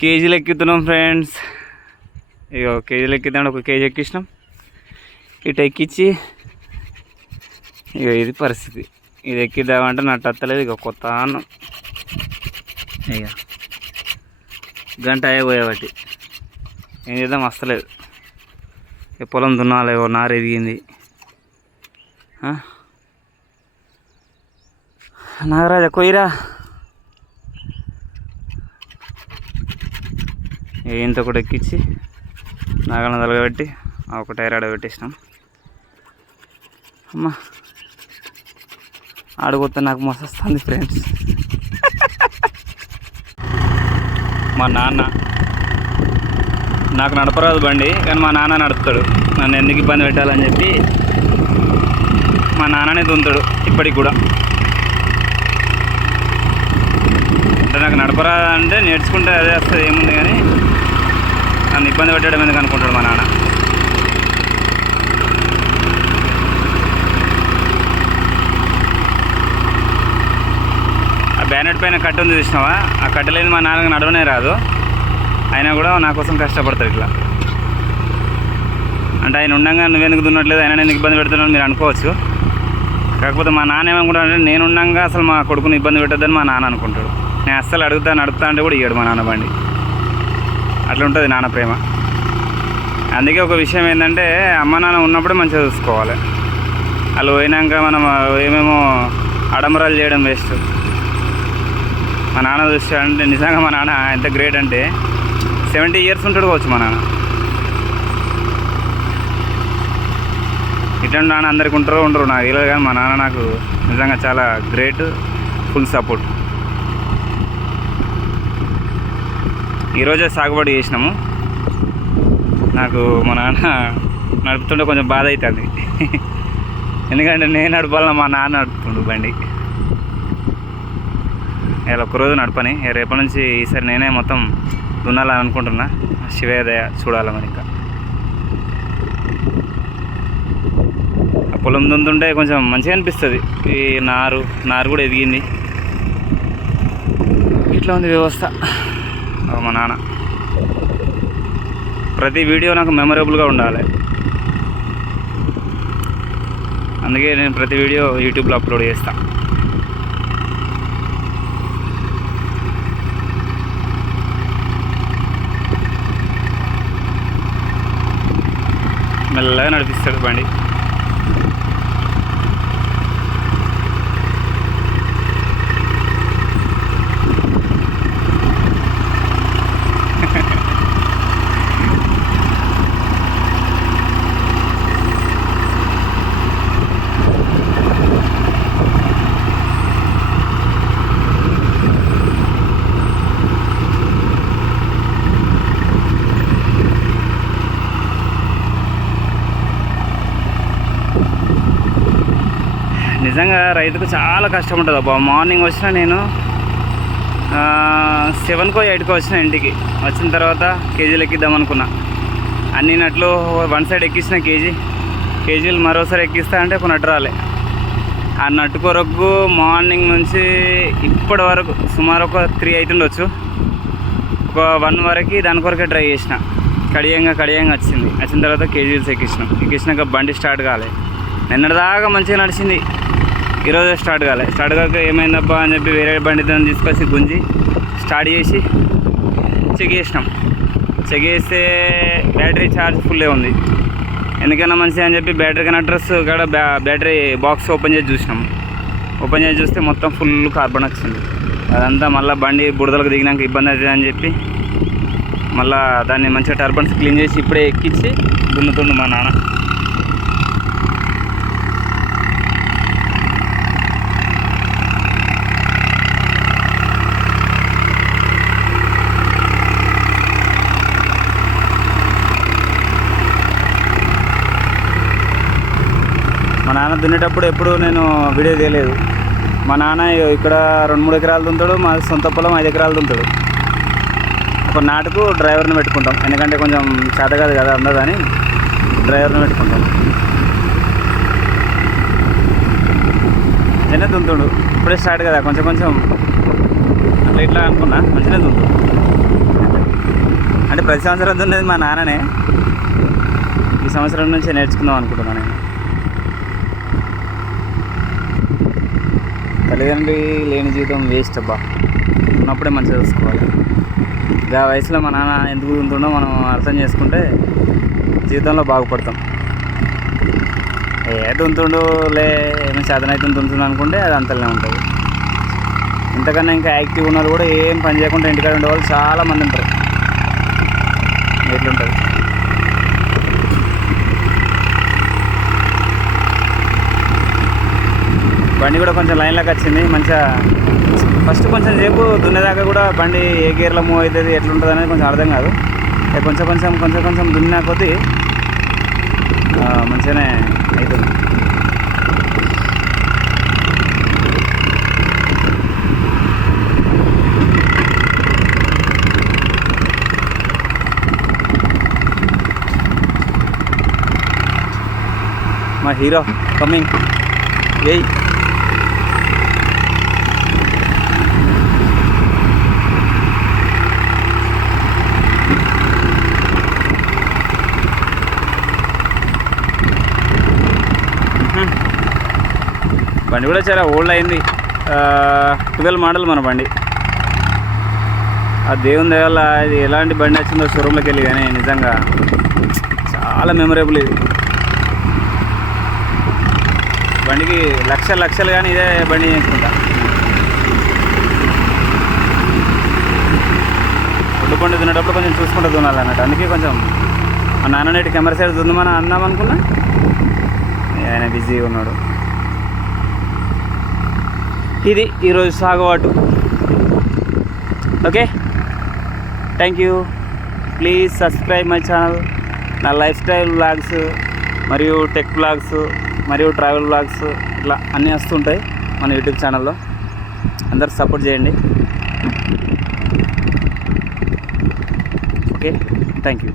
కేజీలు ఎక్కుతున్నాం ఫ్రెండ్స్. ఇక కేజీలు ఎక్కిద్దాం ఒక కేజీ ఎక్కించినాం ఇటు ఎక్కించి ఇక ఇది పరిస్థితి. ఇది ఎక్కిద్దామంటే నట్టు వస్తలేదు ఇక కొత్త అన్నం. ఇక గంట అయిపోయేవాటి ఏం చేద్దాం వస్తలేదు. ఇక పొలం దున్నాలి ఓ నారు ఎదిగింది. ఆ? నాగరాజా కొయ్యరా. ఏంతో కూడా ఎక్కించి నాగలను తలగబెట్టి ఆ ఒక టైర్ ఆడ పెట్టేసినాం. అమ్మా ఆడగొత్త నాకు మస్తు వస్తుంది ఫ్రెండ్స్. మా నాన్న నాకు నడపరాదు బండి కానీ మా నాన్న నడుపుతాడు. నన్ను ఎందుకు ఇబ్బంది పెట్టాలని చెప్పి మా నాన్ననే దుంతాడు ఇప్పటికి కూడా. అంటే నాకు నడపరాదు అంటే నేర్చుకుంటే అదే వస్తుంది ఏముంది కానీ నన్ను ఇబ్బంది పెట్టడం ఎందుకు అనుకుంటాడు మా నాన్న? ఆ బ్యానెట్ పైన కట్ట ఉంది చూసినావా? ఆ కట్ట లేని మా నాన్నకి నడవనే రాదు. అయినా కూడా నా కోసం కష్టపడతాడు ఇట్లా. అంటే ఆయన ఉండగా నువ్వెందుకు దున్నట్లేదు? ఆయన నేను ఇబ్బంది పెడుతున్నాను మీరు అనుకోవచ్చు. కాకపోతే మా నాన్న ఏమనుకుంటాడంటే నేను ఉండగా అసలు మా కొడుకుని ఇబ్బంది పెట్టద్దని మా నాన్న అనుకుంటాడు. నేను అస్సలు అడుగుతా నడుపుతా అంటే కూడా ఇయ్యాడు మా నాన్న బండి. అట్లా ఉంటుంది నాన్న ప్రేమ. అందుకే ఒక విషయం ఏంటంటే అమ్మ నాన్న ఉన్నప్పుడే మంచిగా చూసుకోవాలి. వాళ్ళు పోయినాక మనం ఏమేమో అడంబరాలు చేయడం వేస్ట్ మా నాన్న చూసాడంటే నిజంగా మా నాన్న ఎంత గ్రేట్ అంటే సెవెంటీ ఇయర్స్ ఉంటాడు కావచ్చు మా నాన్న. ఇటువంటి నాన్న అందరికి ఉంటారో ఉండరు నాకు తెలియదు కానీ మా నాన్న నాకు నిజంగా చాలా గ్రేట్ ఫుల్ సపోర్ట్ ఈరోజే సాగుబడి చేసినాము. నాకు మా నాన్న నడుపుతుంటే కొంచెం బాధ అవుతుంది ఎందుకంటే నేను నడపాలన్నా మా నాన్న నడుపుతుండు బండి. ఇలా ఒక్కరోజు నడపని. రేపటి నుంచి ఈసారి నేనే మొత్తం దున్నాలని అనుకుంటున్నా. శివేదయ చూడాలి మరి ఇంకా. ఆ పొలం దున్తుంటే కొంచెం మంచిగా అనిపిస్తుంది. ఈ నారు నారు కూడా ఎదిగింది. ఇట్లా ఉంది వ్యవస్థ. మా నాన్న. ప్రతి వీడియో నాకు మెమరబుల్గా ఉండాలి. అందుకే నేను ప్రతి వీడియో యూట్యూబ్లో అప్లోడ్ చేస్తాను మెల్లగా నడిపిస్తాడు బండి. నిజంగా రైతుకు చాలా కష్టం ఉంటుంది అబ్బా. మార్నింగ్ వచ్చిన నేను సెవెన్కో ఎయిట్కో వచ్చిన ఇంటికి. వచ్చిన తర్వాత కేజీలు ఎక్కిద్దాం అనుకున్నా. అన్ని నట్లు వన్ సైడ్ ఎక్కించిన కేజీ. కేజీలు మరోసారి ఎక్కిస్తా అంటే ఒక నట్టు రాలే. ఆ నట్టు కొరకు మార్నింగ్ నుంచి ఇప్పటి వరకు సుమారు ఒక త్రీ అవుతుండొచ్చు ఒక వన్ వరకు దాని కొరకే ట్రై చేసిన. కడియంగా కడియంగా వచ్చింది. వచ్చిన తర్వాత కేజీలు ఎక్కించినాం ఎక్కించినాక బండి స్టార్ట్ కాలే. నిన్నటిదాకా మంచిగా నడిచింది. ఈరోజే స్టార్ట్ కాలే. స్టార్ట్ కాక ఏమైందబ్బా అని చెప్పి వేరే బండి తీసుకొచ్చి గుంజి స్టార్ట్ చేసి చెక్ చేసినాం. చెక్ చేస్తే బ్యాటరీ ఛార్జ్ ఫుల్లే ఉంది. ఎందుకైనా మంచిది అని చెప్పి బ్యాటరీ కనెక్టర్స్ కూడా బ్యా బ్యాటరీ బాక్స్ ఓపెన్ చేసి చూసినాం. ఓపెన్ చేసి చూస్తే మొత్తం ఫుల్ కార్బన్ వచ్చింది. అదంతా మళ్ళీ బండి బుడదలకు దిగినాక ఇబ్బంది అవుతుంది అని చెప్పి మళ్ళీ దాన్ని మంచిగా టర్బన్స్ క్లీన్ చేసి ఇప్పుడే ఎక్కించి దున్నుతుండు మా నాన్న. నాన్న దున్నేటప్పుడు ఎప్పుడు నేను వీడియో తీయలేదు. మా నాన్న ఇక్కడ రెండు మూడు ఎకరాలు దుంతాడు మా సొంత పొలం ఐదు ఎకరాలు దుంతాడు ఒక నాటుకు డ్రైవర్ని పెట్టుకుంటాం. ఎందుకంటే కొంచెం చేత కాదు కదా అందదని డ్రైవర్ని పెట్టుకుంటాం. మంచిగానే దుంతుడు ఇప్పుడే స్టార్ట్ కదా కొంచెం కొంచెం. అట్లా ఇట్లా అనుకున్నా మంచిగానే దుంతుడు ప్రతి సంవత్సరం దున్నేది మా నాన్ననే. ఈ సంవత్సరం నుంచి నేర్చుకుందాం అనుకుంటున్నాను నేను. తల్లిదండ్రి లేని జీవితం వేస్ట్ అబ్బా. ఉన్నప్పుడే మంచిగా చూసుకోవాలి. ఇంకా ఆ వయసులో మా నాన్న ఎందుకు ఉంటుండో మనం అర్థం చేసుకుంటే జీవితంలో బాగుపడతాం. ఏ దుంతుండు లే ఏమైనా చేతనైతే దుంతుంది అనుకుంటే అది అంతలోనే ఉంటుంది. ఇంతకన్నా ఇంకా యాక్టివ్ ఉన్న వాళ్ళు కూడా ఏం పని చేయకుండా ఇంటికాడ ఉండే వాళ్ళు చాలామంది ఉంటారు. ఎట్లుంటుంది? బండి కూడా కొంచెం లైన్లోకి వచ్చింది. మంచిగా ఫస్ట్ కొంచెం సేపు దున్నేదాకా కూడా బండి ఏ గేర్లో మూవ్ అవుతుంది ఎట్లుంటుంది అనేది కొంచెం అర్థం కాదు. కొంచెం కొంచెం కొంచెం కొంచెం దున్నా కొద్దీ మంచిగానే అవుతుంది మా హీరో కమింగ్ ఏయ్. బండి కూడా చాలా ఓల్డ్ అయింది. ట్వెల్వ్ మోడల్ మన బండి. ఆ దేవుని దగ్గర ఇది ఎలాంటి బండి వచ్చిందో షోరూంలోకి వెళ్ళి కానీ నిజంగా చాలా మెమరబుల్ ఇది. బండికి లక్షలు లక్షలు కానీ ఇదే బండి చేసుకుంటా. ఒడ్డు పండు దున్నేటప్పుడు కొంచెం చూసుకుంటూ దున్నాలి అన్నట్టు అందుకే కొంచెం మా నాన్న నేటి కెమెరా సైడ్ దుందమని అన్నాం అనుకున్నా ఆయన బిజీగా ఉన్నాడు. ఇది ఈరోజు సాగుబాటు. Okay? Thank you please subscribe my channel నా లైఫ్ స్టైల్ బ్లాగ్స్ మరియు టెక్ బ్లాగ్స్ మరియు ట్రావెల్ బ్లాగ్స్ ఇట్లా అన్నీ వస్తుంటాయి మన యూట్యూబ్ ఛానల్లో అందరు సపోర్ట్ చేయండి. ఓకే? Thank you